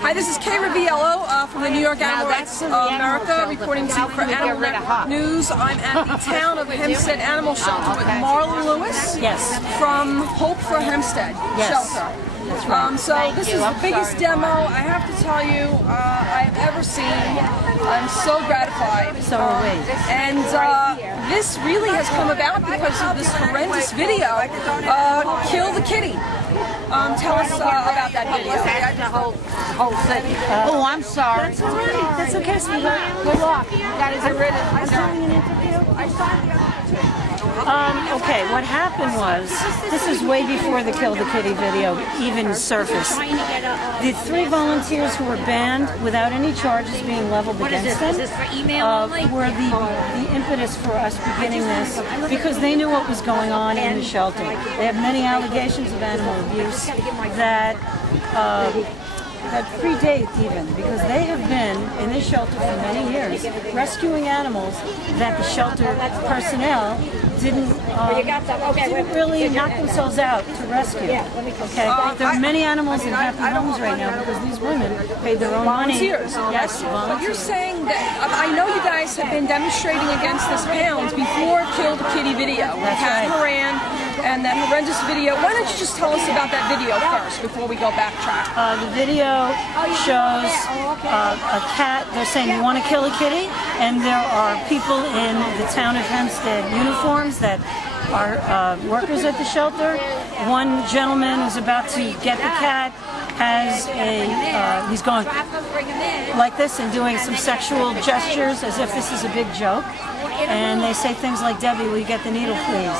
Hi, this is Riviello from the New York Animal Rights America, reporting to you for Animal News. I'm at the town of Hempstead Animal Shelter with Marla Lewis. Yes. From Hope for Hempstead Shelter. That's right. So this is the biggest demo I have to tell you I've ever seen. I'm so gratified. So are we. And this really has come about because of this horrendous video, Kill the Kitty. Tell us about that video. The whole thing. Oh, I'm sorry. That's all right. That's okay, sweetheart. Good luck. You guys are ready. I'm doing an interview. Okay, what happened was, this is way before the Kill the Kitty video even surfaced. The 3 volunteers who were banned without any charges being leveled against them were the impetus for us beginning this, because they knew what was going on in the shelter. They have many allegations of animal abuse that predate even, because they have been in this shelter for many years rescuing animals that the shelter personnel didn't really knock themselves out to rescue. Okay, there are many animals in happy homes right now because these women paid their own money. Volunteers. Yes, volunteers. But you're saying that, I know you guys have been demonstrating against this pound before Kill the Kitty video. That's right. Haran and that horrendous video. Why don't you just tell us about that video first before we go backtrack? The video shows a cat. They're saying, "You want to kill a kitty?" And there are people in the town of Hempstead uniforms that are workers at the shelter. One gentleman is about to get the cat, has he's going like this and doing some sexual gestures as if this is a big joke. And they say things like, "Debbie, will you get the needle, please?"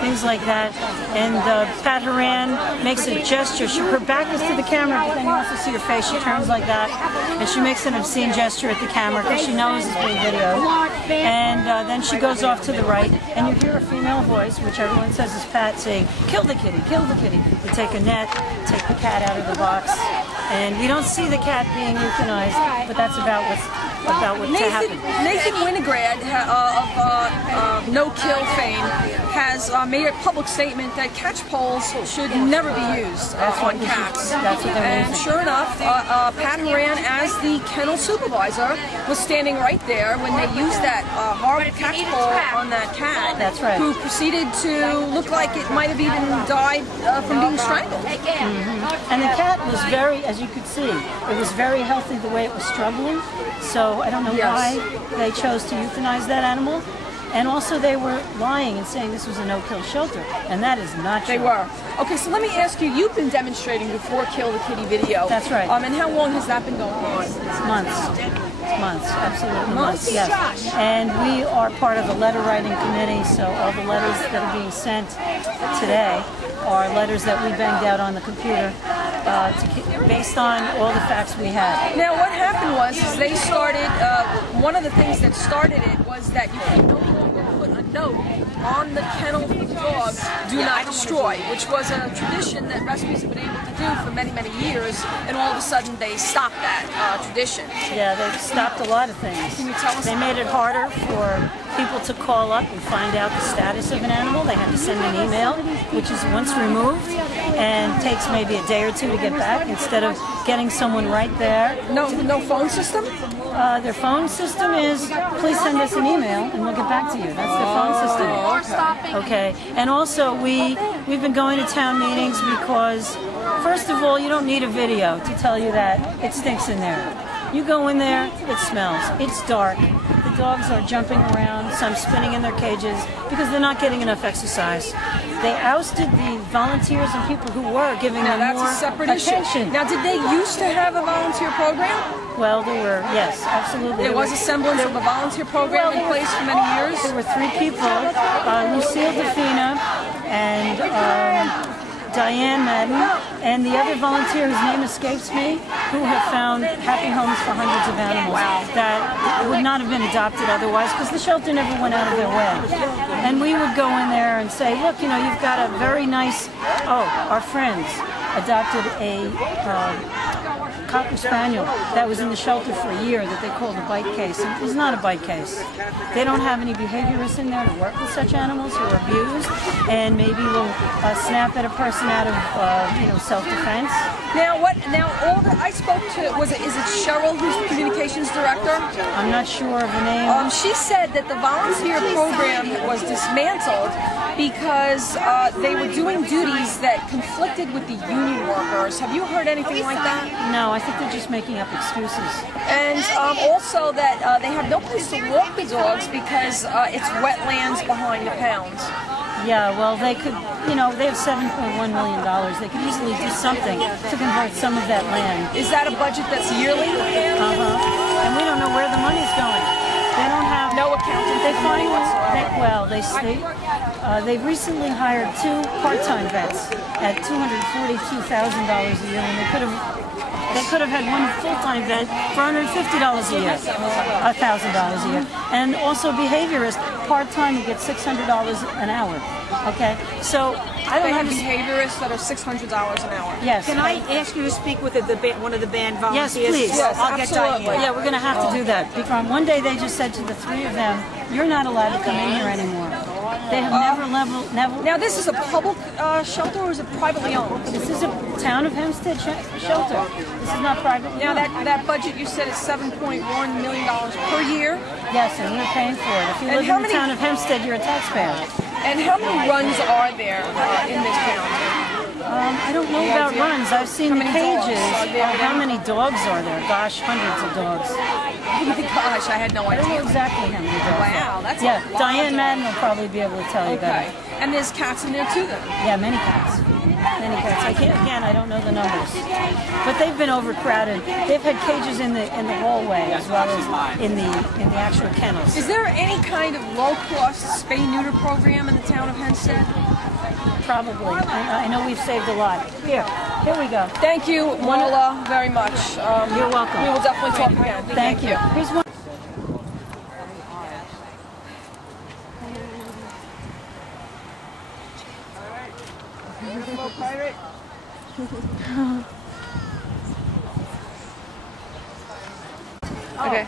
Things like that. And Pat Haran makes a gesture. Her back is to the camera, but then you also see her face. She turns like that, and she makes an obscene gesture at the camera because she knows it's being videoed. And then she goes off to the right, and you hear a female voice, which everyone says is Pat, saying, "Kill the kitty, kill the kitty." They take a net, take the cat out of the box, and we don't see the cat being euthanized, but that's about what's happened. Nathan Winograd of No Kill fame has made a public statement that catch poles should never be used on cats. That's what they're using. Sure enough, Pat Haran, as the kennel supervisor, was standing right there when they used that horrible catch pole on that cat. That's right. Who proceeded to look like it might have even died from being strangled. And the cat was very, as you could see, it was very healthy the way it was struggling. So I don't know why they chose to euthanize that animal. And also they were lying and saying this was a no-kill shelter, and that is not true. They were. Okay, so let me ask you, you've been demonstrating before Kill the Kitty video. That's right. And how long has that been going on? It's months. It's months, absolutely Months? Yes. And we are part of the letter writing committee, so all the letters that are being sent today are letters that we banged out on the computer based on all the facts we had. Now what happened was they started, one of the things that started it was that you could no longer put a note on the kennel for the dog, "Do not destroy," which was a tradition that rescues have been able to do for many, many years, and all of a sudden they stopped that tradition. Yeah, they've stopped a lot of things. Can you tell us? They made it harder for people to call up and find out the status of an animal. They had to send an email, which is once removed and takes maybe a day or two to get back, instead of getting someone right there. No phone system? Their phone system is, "Please send us an email and we'll get back to you." That's their phone system. Okay. And also we've been going to town meetings because, first of all, you don't need a video to tell you that it stinks in there. You go in there, it smells. It's dark. The dogs are jumping around, some spinning in their cages because they're not getting enough exercise. They ousted the volunteers and people who were giving them more That's a separate attention. issue. Now, did they used to have a volunteer program? Well, there were, yes, absolutely. There was a semblance of a volunteer program in place for many years? There were 3 people, Lucille DeFina and Diane Madden, and the other volunteer whose name escapes me, who have found happy homes for hundreds of animals that would not have been adopted otherwise because the shelter never went out of their way. And we would go in there and say, "Look, you know, you've got a very nice," our friends adopted a Cocker Spaniel that was in the shelter for a year that they called a bite case. And it was not a bite case. They don't have any behaviorists in there to work with such animals who are abused and maybe will snap at a person out of self-defense. Now I spoke to, is it Cheryl who's the communications director? I'm not sure of the name. She said that the volunteer program was dismantled because they were doing duties that conflicted with the union workers. Have you heard anything like that? No, I think they're just making up excuses. And also that they have no place to walk the dogs because it's wetlands behind the pounds. Yeah, well, they could, they have $7.1 million. They could easily do something to convert some of that land. Is that a budget that's yearly? And we don't know where the money's going. They don't have no accountant. They've recently hired 2 part-time vets at $242,000 a year, and they could have had 1 full-time vet for $150 a year, $1,000 a year, and also behaviorist part-time who gets $600 an hour. Okay, so I don't have behaviorists that are $600 an hour. Yes. Can I ask you to speak with one of the band volunteers? Yes, please. Yes, I'll get Diane. Yeah, we're going to have to do that. Because one day they just said to the 3 of them, "You're not allowed to come in here anymore." They have never. Now, this is a public shelter, or is it privately owned? This is a town of Hempstead shelter. This is not privately Now, owned. that budget you said is $7.1 million per year. Yes, and we're paying for it. If you live in the town of Hempstead, you're a taxpayer. And how many runs are there in this town? I don't know about runs. I've seen the cages. How many dogs are there? Gosh, hundreds of dogs. Oh my gosh, I had no idea. I don't know exactly how many dogs. Wow, that's a lot. Diane Madden will probably be able to tell you Okay. better. And there's cats in there too, then? Yeah, many cats. Many cats. I don't know the numbers. But they've been overcrowded. They've had cages in the hallway as well as in the actual kennels. Is there any kind of low-cost spay-neuter program in the town of Hempstead? Probably. I know we've saved a lot. Here we go. Thank you, Marla, very much. You're welcome. We will definitely talk again. Thank you. Here's one. Okay.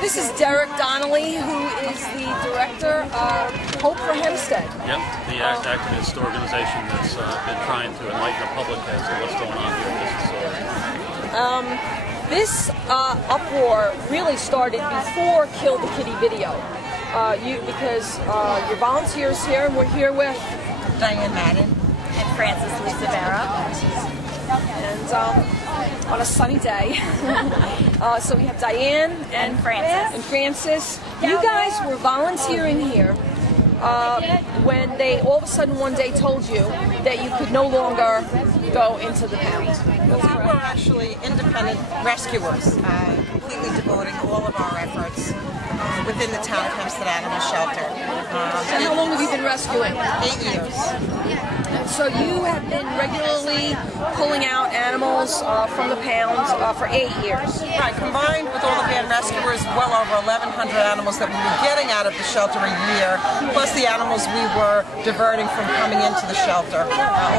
This is Derek Donnelly, who is the director of Hope for Hempstead. Yep, the activist organization that's been trying to enlighten the public as to what's going on here in this facility. This uproar really started before Kill the Kitty video. Because your volunteers here, and we're here with Diane Madden and Francis Lucivera. And on a sunny day. So we have Diane and Francis. You guys were volunteering here when they all of a sudden one day told you that you could no longer go into the pound. We were actually independent rescuers, completely devoting all of our efforts within the town of Hempstead Animal Shelter. And how long have you been rescuing? 8 years. So you have been regularly pulling out animals from the pound for 8 years. Right, combined with all the band rescuers, well over 1,100 animals that we were getting out of the shelter a year, plus the animals we were diverting from coming into the shelter,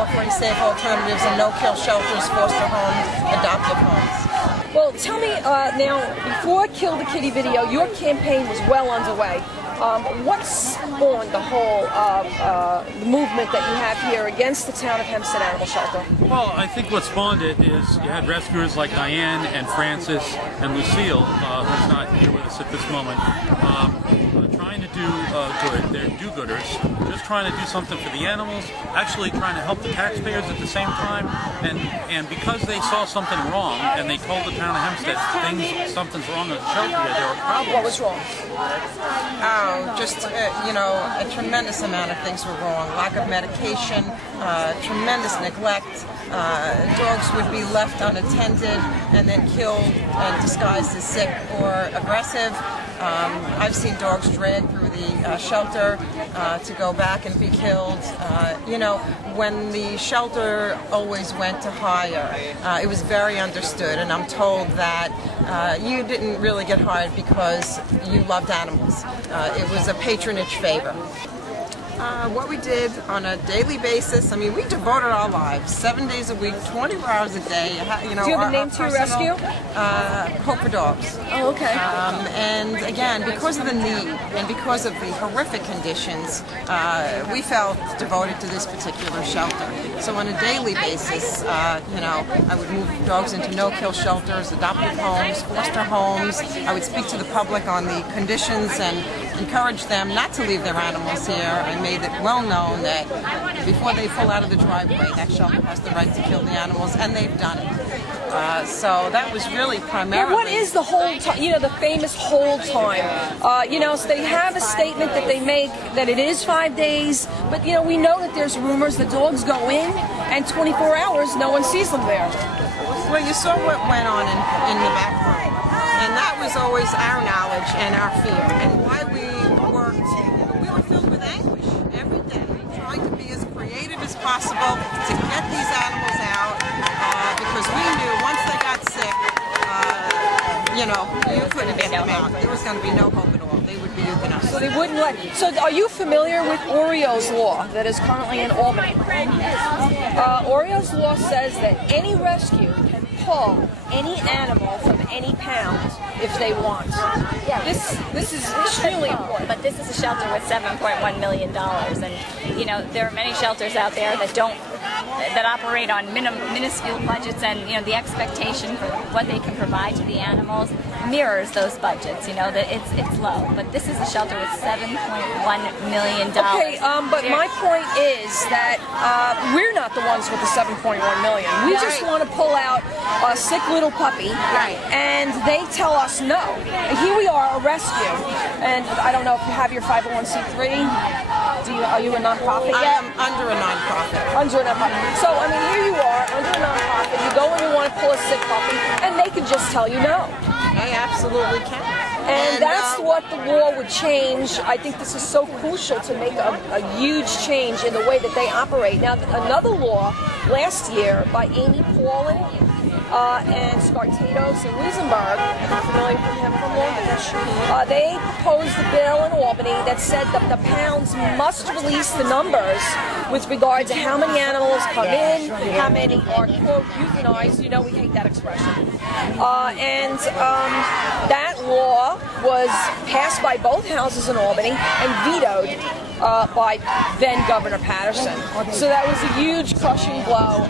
offering safe alternatives and no-kill shelters, foster homes, adoptive homes. Well, tell me now, before Kill the Kitty video, your campaign was well underway. What spawned the whole movement that you have here against the town of Hempstead Animal Shelter? Well, I think what spawned it is you had rescuers like Diane and Francis and Lucille, who's not here with us at this moment, trying to do good. They're do-gooders, just trying to do something for the animals, actually trying to help the taxpayers at the same time. And because they saw something wrong and they told the town of Hempstead something's wrong with the shelter here, there were problems. What was wrong? Just, a tremendous amount of things were wrong. Lack of medication, tremendous neglect. Dogs would be left unattended and then killed and disguised as sick or aggressive. I've seen dogs dragged through the shelter to go back and be killed. When the shelter always went to hire, it was very understood, and I'm told that you didn't really get hired because you loved animals. It was a patronage favor. What we did on a daily basis, I mean, we devoted our lives 7 days a week, 24 hours a day. You know, Do you have a name to your rescue? Hope for Dogs. Oh, okay. And again, because of the need and because of the horrific conditions, we felt devoted to this particular shelter. So on a daily basis, you know, I would move dogs into no-kill shelters, adoptive homes, foster homes. I would speak to the public on the conditions and encourage them not to leave their animals here. I made it well known that before they pull out of the driveway, that shelter has the right to kill the animals, and they've done it. So that was really primarily... Well, what is the hold time, you know, the famous hold time? You know, so they have a statement that they make that it is 5 days, but, you know, we know that there's rumors the dogs go in, and 24 hours, no one sees them there. Well, you saw what went on in the back room, and that was always our knowledge and our fear, and why we worked. We were filled with anguish every day, trying to be as creative as possible to get these animals out, because we knew once they got sick, you know, you couldn't get them out. There was going to be no hope at all. They would be euthanized. So they wouldn't let... So are you familiar with Oreo's law that is currently in Albany? Oreo's law says that any rescue can pull any animal from any pound if they want. Yeah. This is extremely important. But this is a shelter with $7.1 million, and you know there are many shelters out there that operate on minuscule budgets, and you know the expectation for what they can provide to the animals mirrors those budgets. You know that it's low, but this is a shelter with $7.1 million. Okay, but my point is that we're not the ones with the $7.1 million. We just want to pull out a sick little puppy, and they tell us no. And here we are, a rescue, and I don't know if you have your 501c3. Are you a nonprofit yet? I am under a nonprofit. Under a nonprofit. So, I mean, here you are, under a nonprofit. You go and you want to pull a sick puppy, and they can just tell you no. They absolutely can. And that's what the law would change. I think this is so crucial to make a huge change in the way that they operate. Now, another law last year by Amy Paulin and Scartatos and Wiesenberg, I'm familiar with him from Long they proposed a bill in Albany that said that the pounds must release the numbers with regard to how many animals come in, how many are, quote, euthanized. You know, we hate that expression. And that law was passed by both houses in Albany and vetoed by then Governor Patterson. So that was a huge crushing blow.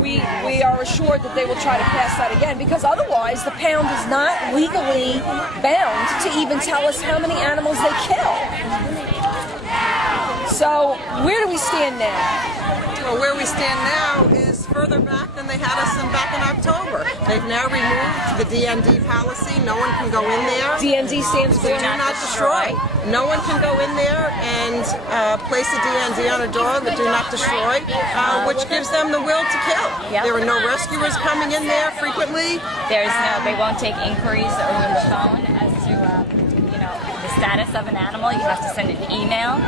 We are assured that they will try to pass that again, because otherwise the pound is not legally bound to even tell us how many animals they kill. So where do we stand now? Well, where we stand now is further back than they had us back in October. They've now removed the DND policy. No one can go in there. DND stands for Do not destroy. No one can go in there and place a DND on a dog, the do not destroy, which gives them the will to kill. Yep. There are no rescuers coming in there frequently. They won't take inquiries over the phone as to you know the status of an animal. You have to send an email,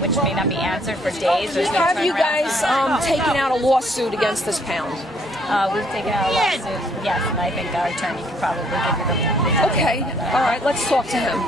which may not be answered for days. There's no Have you turnaround guys time. taken out a lawsuit against this pound? We've taken out a lawsuit, yes, and I think our attorney could probably give you the Okay, all right, let's talk to him.